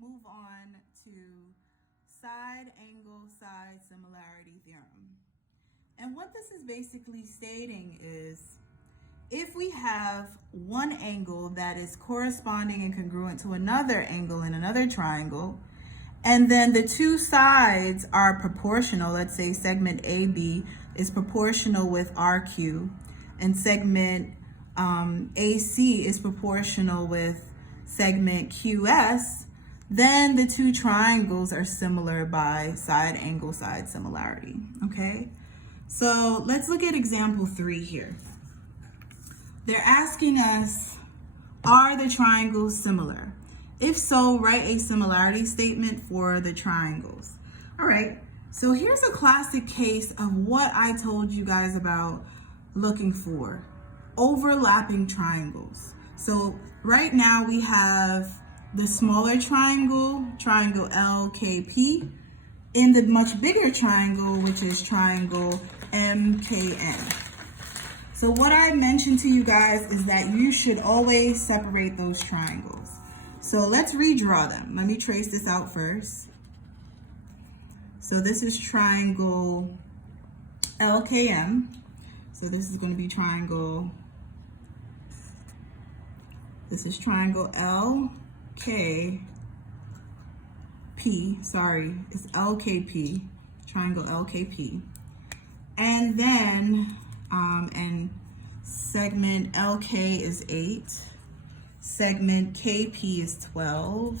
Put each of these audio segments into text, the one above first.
move on to side angle side similarity theorem. And what this is basically stating is if we have one angle that is corresponding and congruent to another angle in another triangle, and then the two sides are proportional, let's say segment AB is proportional with RQ, and segment AC is proportional with segment QS, then the two triangles are similar by side angle side similarity, okay? So let's look at example 3 here. They're asking us, are the triangles similar? If so, write a similarity statement for the triangles. All right, so here's a classic case of what I told you guys about looking for, overlapping triangles. So right now we have the smaller triangle, triangle LKP, in the much bigger triangle, which is triangle MKN. So what I mentioned to you guys is that you should always separate those triangles. So let's redraw them. Let me trace this out first. So this is triangle LKM. So this is going to be triangle, this is triangle LKP, sorry, it's LKP, triangle LKP. And then, and segment LK is 8, segment KP is 12,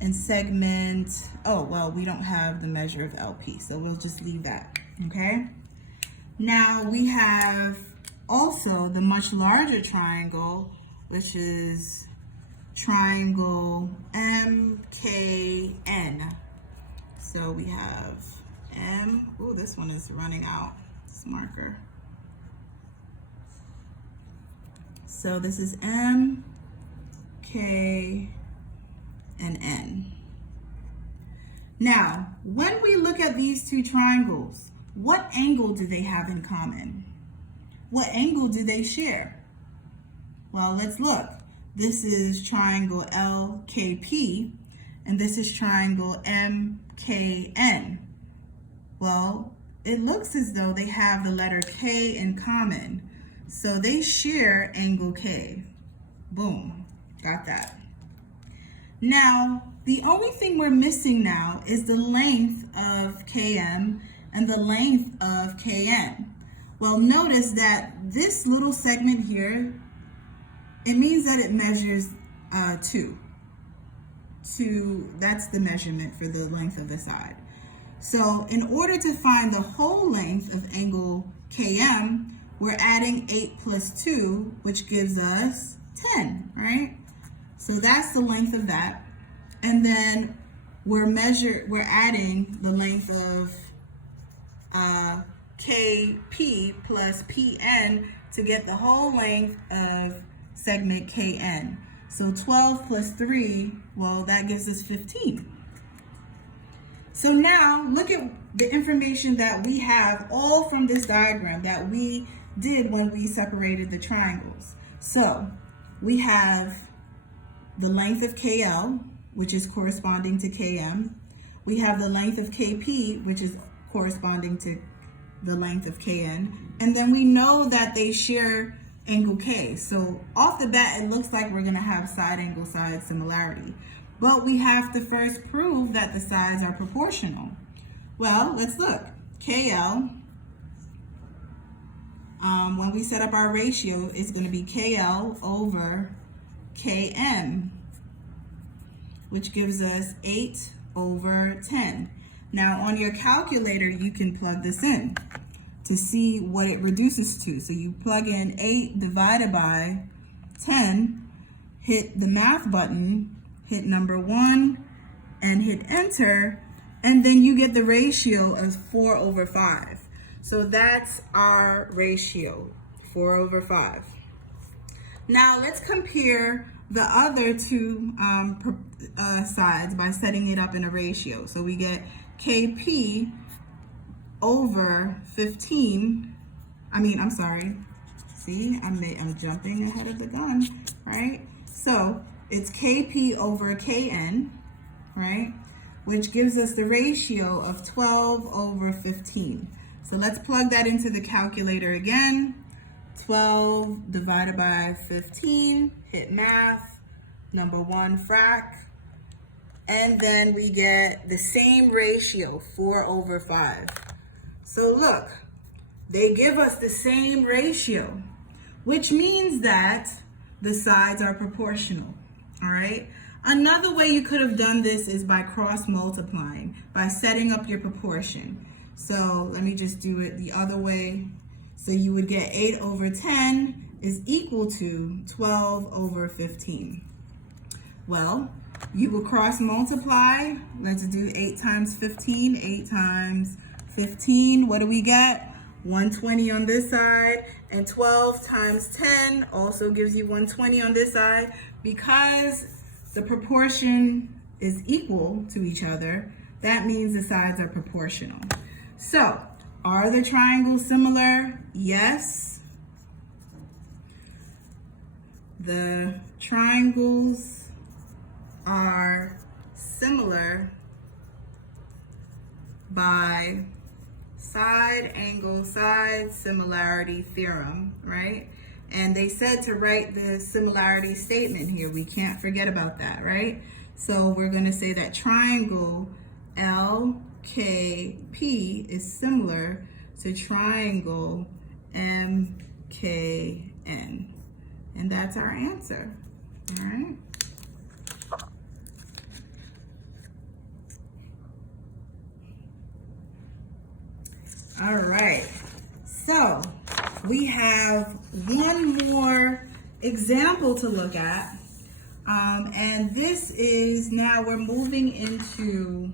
and segment, oh, well, we don't have the measure of LP, so we'll just leave that, okay? Now we have also the much larger triangle, which is triangle MKN. So we have this one is running out, this marker. So this is M, K, and N. Now, when we look at these two triangles, what angle do they have in common? What angle do they share? Well, let's look. This is triangle LKP, and this is triangle MKN. Well, it looks as though they have the letter K in common. So they share angle K. Boom, got that. Now, the only thing we're missing now is the length of KM and the length of KN. Well, notice that this little segment here, it means that it measures 2. That's the measurement for the length of the side. So in order to find the whole length of angle KM, we're adding 8 plus 2, which gives us 10, right? So that's the length of that. And then we're adding the length of KP plus PN to get the whole length of segment KN. So 12 plus 3, well, that gives us 15. So now look at the information that we have all from this diagram that we did when we separated the triangles. So we have the length of KL, which is corresponding to KM. We have the length of KP, which is corresponding to the length of KN. And then we know that they share angle K. So off the bat, it looks like we're gonna have side angle side similarity. But we have to first prove that the sides are proportional. Well, let's look. KL, when we set up our ratio, it's gonna be KL over KM, which gives us 8 over 10. Now on your calculator, you can plug this in to see what it reduces to. So you plug in 8 divided by 10, hit the math button, hit number 1, and hit enter, and then you get the ratio of 4 over 5. So that's our ratio, 4 over 5. Now let's compare the other two sides by setting it up in a ratio. So we get KP over 15. See, I'm jumping ahead of the gun, right? So it's KP over KN, right? Which gives us the ratio of 12 over 15. So let's plug that into the calculator again. 12 divided by 15, hit math, number 1 frac, and then we get the same ratio, 4 over 5. So look, they give us the same ratio, which means that the sides are proportional, all right? Another way you could have done this is by cross multiplying, by setting up your proportion. So let me just do it the other way. So you would get 8 over 10 is equal to 12 over 15. Well, you will cross multiply. Let's do 8 times 15. 8 times 15, what do we get? 120 on this side, and 12 times 10 also gives you 120 on this side. Because the proportion is equal to each other, that means the sides are proportional. So, are the triangles similar? Yes. The triangles are similar by side angle side similarity theorem, right? And they said to write the similarity statement here. We can't forget about that, right? So we're going to say that triangle LKP is similar to triangle MKN. And that's our answer, all right? All right, so we have one more example to look at. And this is, now we're moving into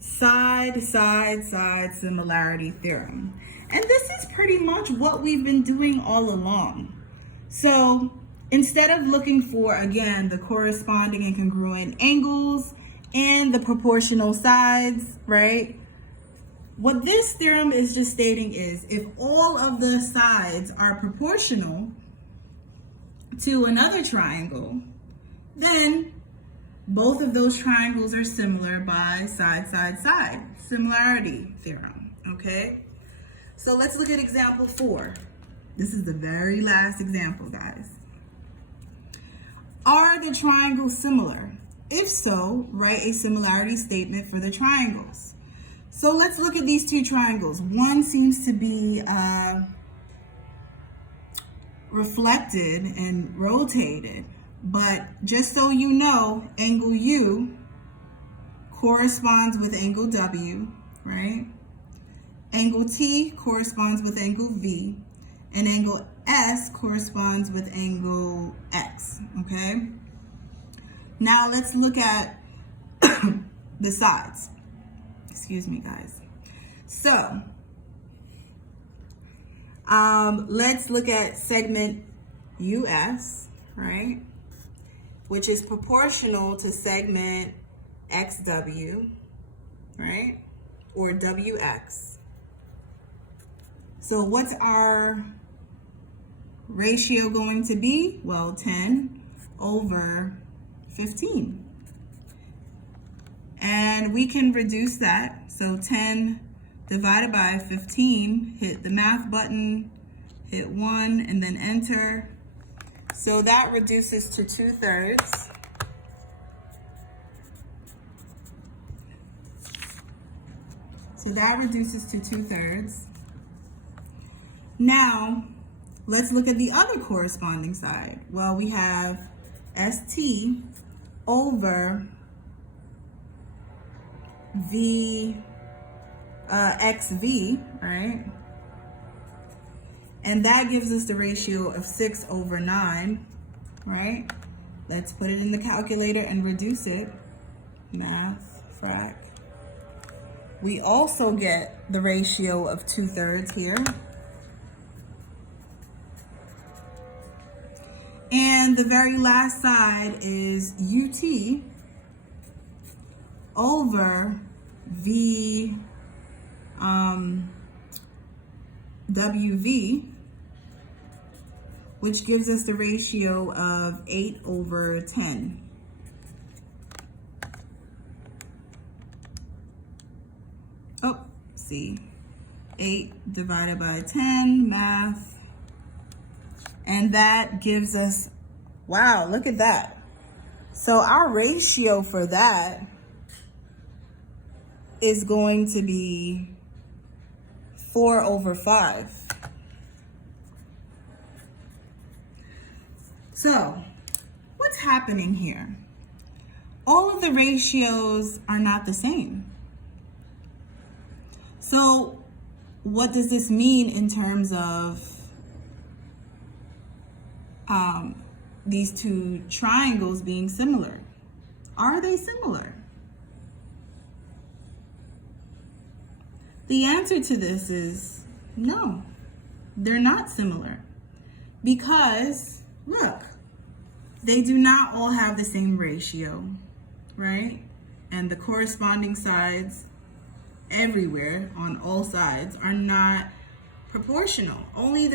side similarity theorem. And this is pretty much what we've been doing all along. So instead of looking for, again, the corresponding and congruent angles and the proportional sides, right? What this theorem is just stating is if all of the sides are proportional to another triangle, then both of those triangles are similar by side similarity theorem, okay? So let's look at example 4. This is the very last example, guys. Are the triangles similar? If so, write a similarity statement for the triangles. So let's look at these two triangles. One seems to be reflected and rotated, but just so you know, angle U corresponds with angle W, right? Angle T corresponds with angle V, and angle S corresponds with angle X, okay? Now let's look at the sides. Excuse me, guys. So, let's look at segment US, right? Which is proportional to segment XW, right? Or WX. So what's our ratio going to be? Well, 10 over 15. And we can reduce that. So 10 divided by 15, hit the math button, hit 1, and then enter. So that reduces to 2/3. So that reduces to 2/3. Now, let's look at the other corresponding side. Well, we have ST over XV, right? And that gives us the ratio of 6 over 9, right? Let's put it in the calculator and reduce it. Math, frac. We also get the ratio of 2/3 here. And the very last side is UT over WV, which gives us the ratio of 8 over 10. see, 8 divided by 10, math. And that gives us, wow, look at that. So our ratio for that is going to be 4/5. So what's happening here? All of the ratios are not the same. So what does this mean in terms of these two triangles being similar? Are they similar? The answer to this is no, they're not similar, because look, they do not all have the same ratio, right? And the corresponding sides everywhere on all sides are not proportional. Only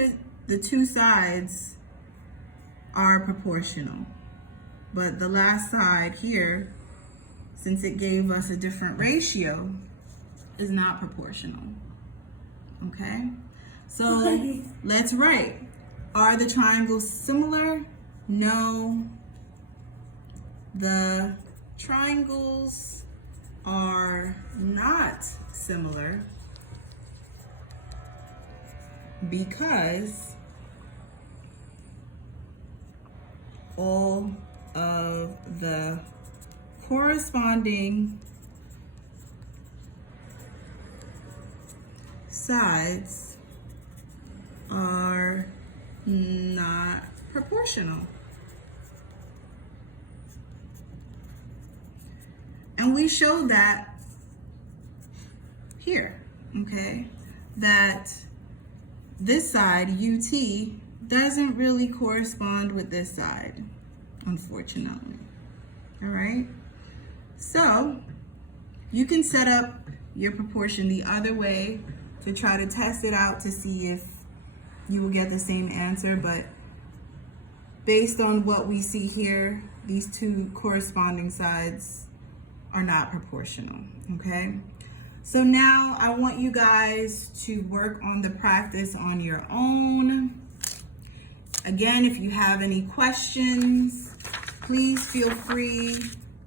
the two sides are proportional. But the last side here, since it gave us a different ratio, is not proportional. Okay? So let's write. Are the triangles similar? No. The triangles are not similar because all of the corresponding sides are not proportional. And we show that here, okay? That this side, UT, doesn't really correspond with this side, unfortunately. All right? So you can set up your proportion the other way to try to test it out to see if you will get the same answer, but based on what we see here, these two corresponding sides are not proportional, okay? So now I want you guys to work on the practice on your own. Again, if you have any questions, please feel free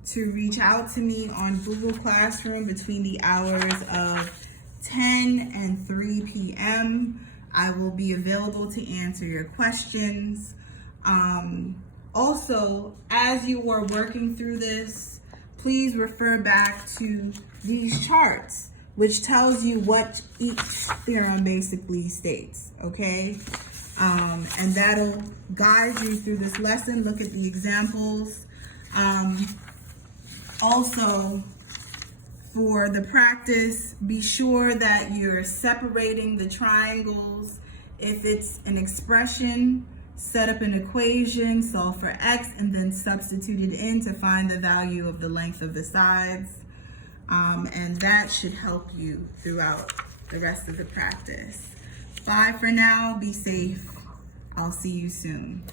to reach out to me on Google Classroom between the hours of 10 and 3 p.m. I will be available to answer your questions. Also, as you are working through this, please refer back to these charts, which tells you what each theorem basically states, okay? And that'll guide you through this lesson. Look at the examples. Also, for the practice, be sure that you're separating the triangles. If it's an expression, set up an equation, solve for x, and then substitute it in to find the value of the length of the sides. And that should help you throughout the rest of the practice. Bye for now. Be safe. I'll see you soon.